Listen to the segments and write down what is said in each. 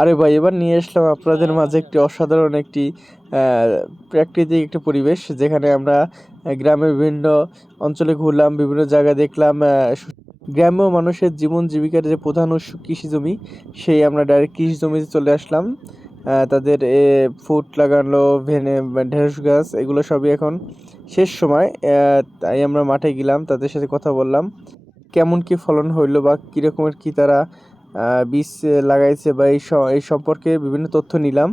আরে ভাই, এবার নিয়ে আসলাম আপনাদের মাঝে একটি অসাধারণ একটি প্রাকৃতিক একটি পরিবেশ, যেখানে আমরা গ্রামের বিভিন্ন অঞ্চলে ঘুরলাম, বিভিন্ন জায়গা দেখলাম। গ্রাম্য মানুষের জীবন জীবিকার যে প্রধান উৎস কৃষি জমি, সেই আমরা ডাইরেক্ট কৃষি জমিতে চলে আসলাম। তাদের ফুট লাগানো, ঢেঁড়স গাছ, এগুলো সবই এখন শেষ সময়। তাই আমরা মাঠে গেলাম, তাদের সাথে কথা বললাম কেমন কি ফলন হইলো বা কীরকমের কি তারা বীজ লাগাইছে বা এই সম্পর্কে বিভিন্ন তথ্য নিলাম।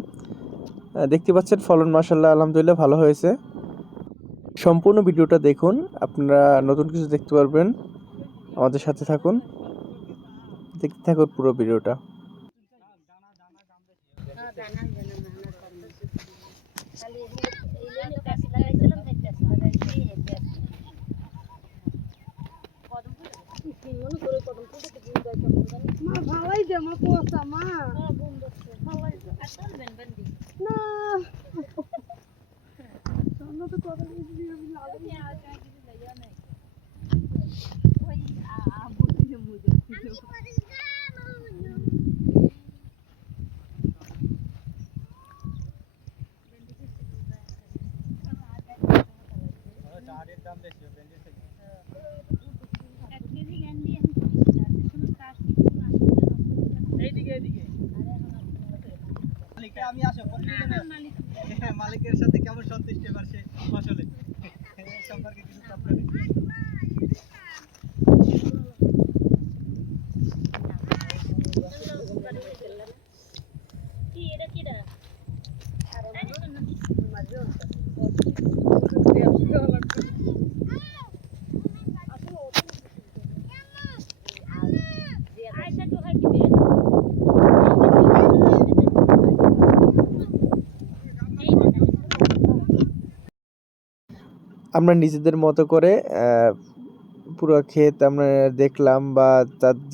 দেখতে পাচ্ছেন ফলন মাশাআল্লাহ আলহামদুলিল্লাহ ভালো হয়েছে। সম্পূর্ণ ভিডিওটা দেখুন, আপনারা নতুন কিছু দেখতে পারবেন। আমাদের সাথে থাকুন, দেখতে থাকুন পুরো ভিডিওটা। ভালোই দে মা পোষা মা না তো কথা মালিকের সাথে কেমন সন্তুষ্ট পারছে ফসলে সম্পর্কে কিছু তথ্য আমরা নিজেদের মতো করে পুরো ক্ষেত আমরা দেখলাম, বা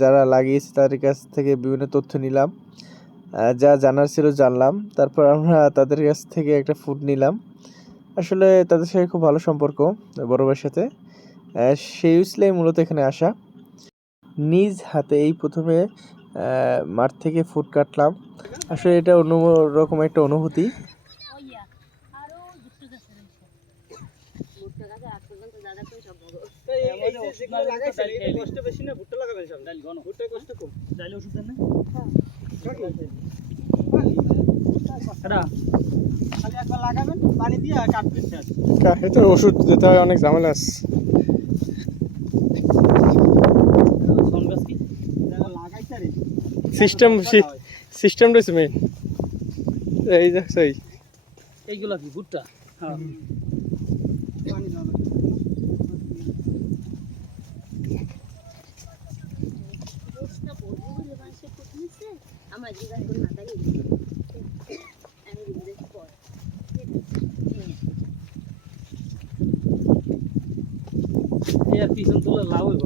যারা লাগিয়েছে তাদের কাছ থেকে বিভিন্ন তথ্য নিলাম, যা জানার ছিল জানলাম। তারপর আমরা তাদের কাছ থেকে একটা ফুড নিলাম। আসলে তাদের সাথে খুব ভালো সম্পর্ক বড় ভাইয়ের সাথে। সেই উসিলায় মূলত এখানে আসা। নিজ হাতে এই প্রথমে মাঠ থেকে ফুড কাটলাম। আসলে এটা অন্যরকম একটা অনুভূতি। কষ্ট বেশি না, ভুট্টা লাগাবেন সব ভুট্টা কষ্ট কম, ডাইলে ওষুধ দেন না খালি একবার লাগাবেন, পানি দিয়ে কাটবেন, এতে ওষুধ দিতে হয়, অনেক ঝামেলা আছে। সিস্টেম রয়েছে মেইন, এই দেখছো এইগুলা কি ভুট্টা? হ্যাঁ পিছন তুলে লাভ হইব।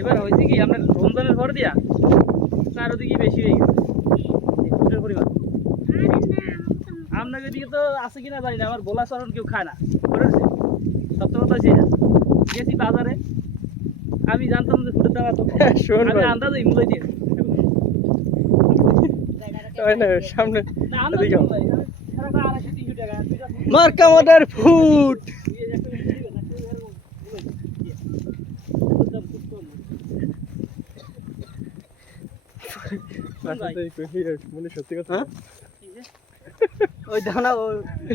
এবার হয়েছে কি আপনার রমজানের ভর দিয়া তার ওদিকে বেশি হয়ে গেছে ফুটের পরিমাণ। আপনাকে দিকে তো আছে কিনা জানি না, আমার গোলা চরণ কেউ খায় না, সত্য কথা সেটা। গেছি বাজারে, আমি জানতাম যে ফুটের দাম এত, আমি আন্দাজে মূল্য দিয়ে সামনে মার্কা মডার ফুড। সত্যি কথা, ওই দাও না, ও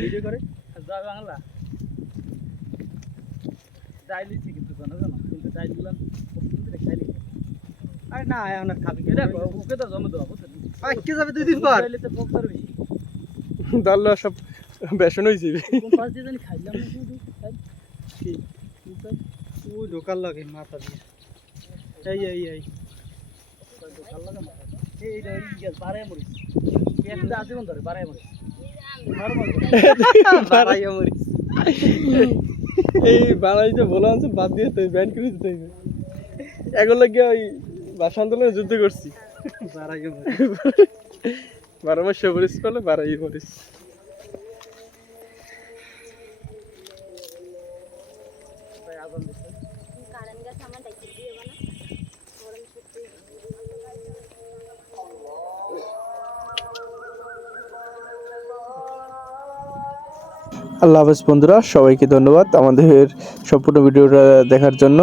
ভিডিও করে যা বাংলা ডাইল দিচ্ছি কিন্তু জানো কিন্তু ডাইল গুলাম খাইলি। আরে না এখন আর খাবি এটা ওকে তো জমে দেওয়া বুঝছেন, কে যাবে 2 দিন পর ডাইলে তো ফোক করবে ডাল সব বেসন হয়ে যাবে। কোন পাঁচ দিন খাইলাম না শুধু কি ও ঢোকার লাগে মাথা দিয়ে এই ঢোকার লাগে মাথা এই গ্যাস বাড়ায় মরিস একটা আজীবন ধরে বাড়ায় মরিস বাড়াইয়া মরিস। এই বাড়াইতে বলা আছে বাদ দিয়ে তো ব্যান করে দিতে হবে। এগুলো গিয়ে ওই ভাষা আন্দোলনে যুদ্ধ করছি, বাড়াইয়া মরিস 12 মাস মরিস করলে বাড়াই মরিস। কারেন্ট গাছ আমার ডাইতে দিয়ে বানা গরম সত্যি আল্লাহ হাফেজ বন্ধুরা, সবাইকে ধন্যবাদ আমাদের সম্পূর্ণ ভিডিওটা দেখার জন্য।